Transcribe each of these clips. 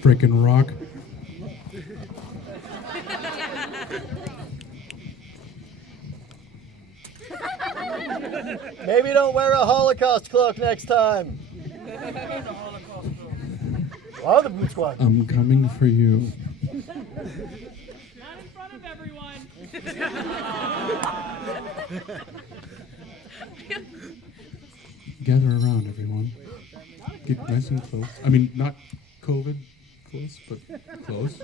Freaking rock. Maybe don't wear a Holocaust cloak next time. Oh, the Boot Squad. I'm coming for you. Not in front of everyone. Gather around, everyone. Get nice and close. I mean, not COVID close, but close.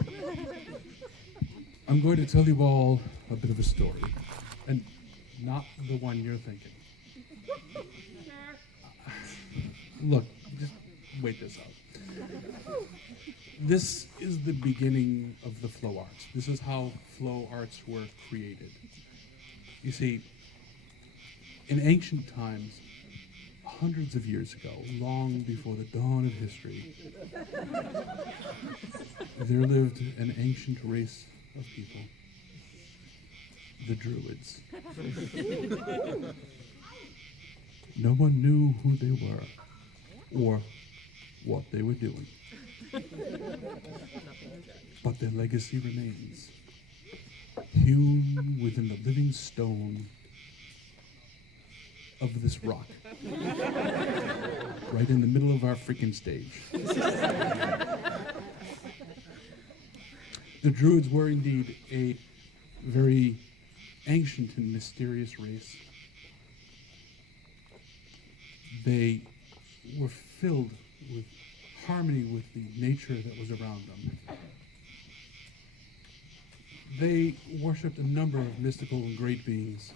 I'm going to tell you all a bit of a story, and not the one you're thinking. Look, just wait this out. This is the beginning of the flow arts. This is how flow arts were created. You see, in ancient times, hundreds of years ago, long before the dawn of history, there lived an ancient race of people, the Druids. No one knew who they were or what they were doing. But their legacy remains, hewn within the living stone of this rock, right in the middle of our freaking stage. The Druids were indeed a very ancient and mysterious race. They were filled with harmony with the nature that was around them. They worshipped a number of mystical and great beings,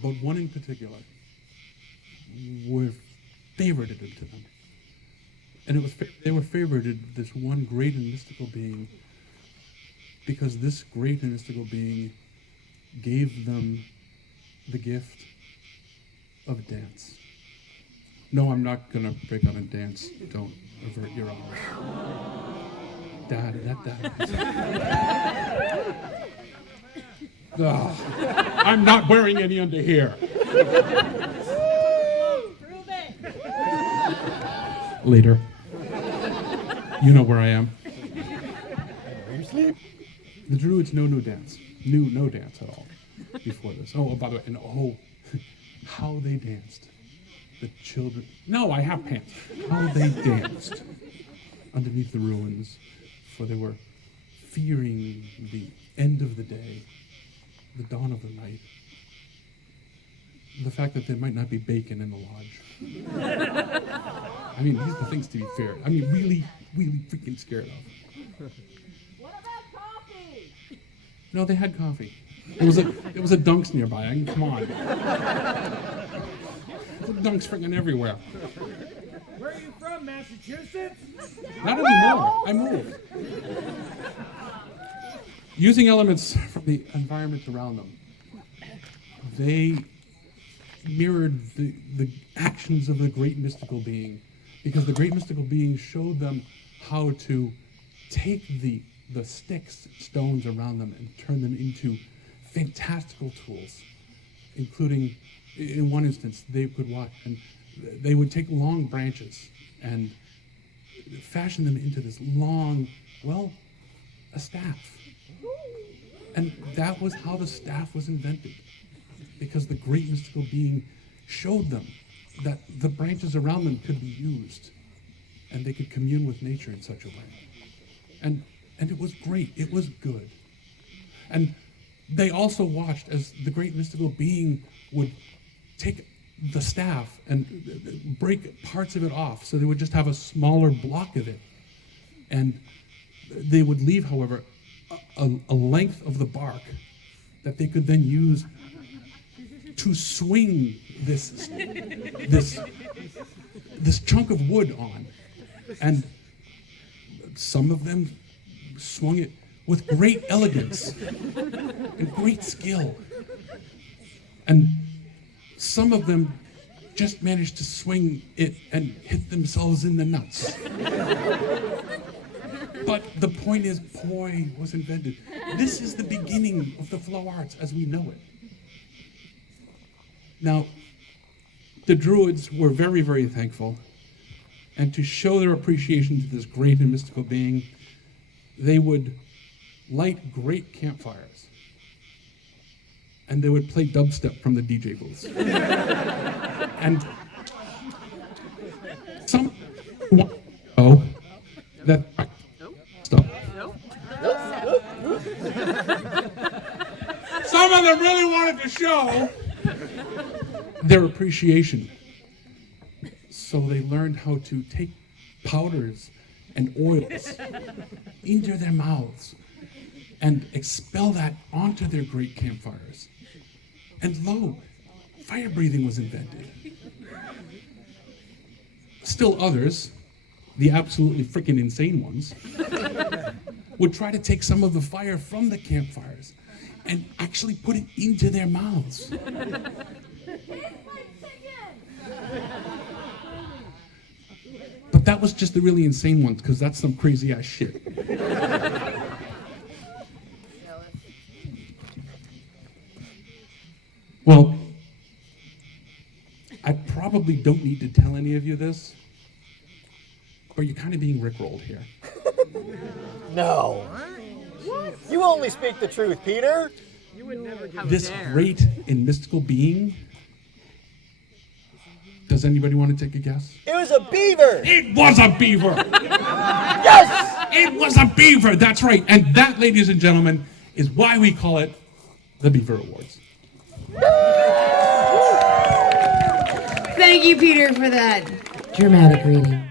but one in particular were favorited to them. And it was they were favorited this one great and mystical being because this great and mystical being gave them the gift of dance. No, I'm not going to break out and dance. Don't avert your eyes. Dad. I'm not wearing any under here. Later. You know where I am. The Druids knew no dance at all before this. Oh, by the way, and how they danced. The children. No, I have pants. How they danced underneath the ruins, for they were fearing the end of the day, the dawn of the night, the fact that there might not be bacon in the lodge. I mean, these are the things to be feared. I mean, really, really freaking scared of. What about coffee? No, they had coffee. There was a Dunks nearby. I mean, come on. There's Dunks freaking everywhere. Where are you from, Massachusetts? Not anymore. I moved. Using elements from the environment around them, they mirrored the actions of the great mystical being, because the great mystical being showed them how to take the sticks, stones around them, and turn them into fantastical tools, including, in one instance, they could walk and they would take long branches and fashion them into this long, a staff. And that was how the staff was invented, because the great mystical being showed them that the branches around them could be used and they could commune with nature in such a way. And it was great. It was good. And they also watched as the great mystical being would take the staff and break parts of it off, so they would just have a smaller block of it. And they would leave, however, a length of the bark that they could then use to swing this chunk of wood on. And some of them swung it with great elegance and great skill. And some of them just managed to swing it and hit themselves in the nuts. But the point is, poi was invented. This is the beginning of the flow arts as we know it. Now, the Druids were very, very thankful And to show their appreciation to this great and mystical being, they would light great campfires. And they would play dubstep from the DJ booths. And some know that stop. Some of them really wanted to show their appreciation. So they learned how to take powders and oils into their mouths and expel that onto their great campfires. And lo, fire breathing was invented. Still others, the absolutely freaking insane ones, would try to take some of the fire from the campfires and actually put it into their mouths. But that was just the really insane ones, because that's some crazy ass shit. Well, I probably don't need to tell any of you this, but you're kind of being rickrolled here. No. You only speak the truth, Peter. This great and mystical being, does anybody want to take a guess? It was a beaver. It was a beaver! Yes! It was a beaver, that's right. And that, ladies and gentlemen, is why we call it the Beaver Awards. Thank you, Peter, for that dramatic reading.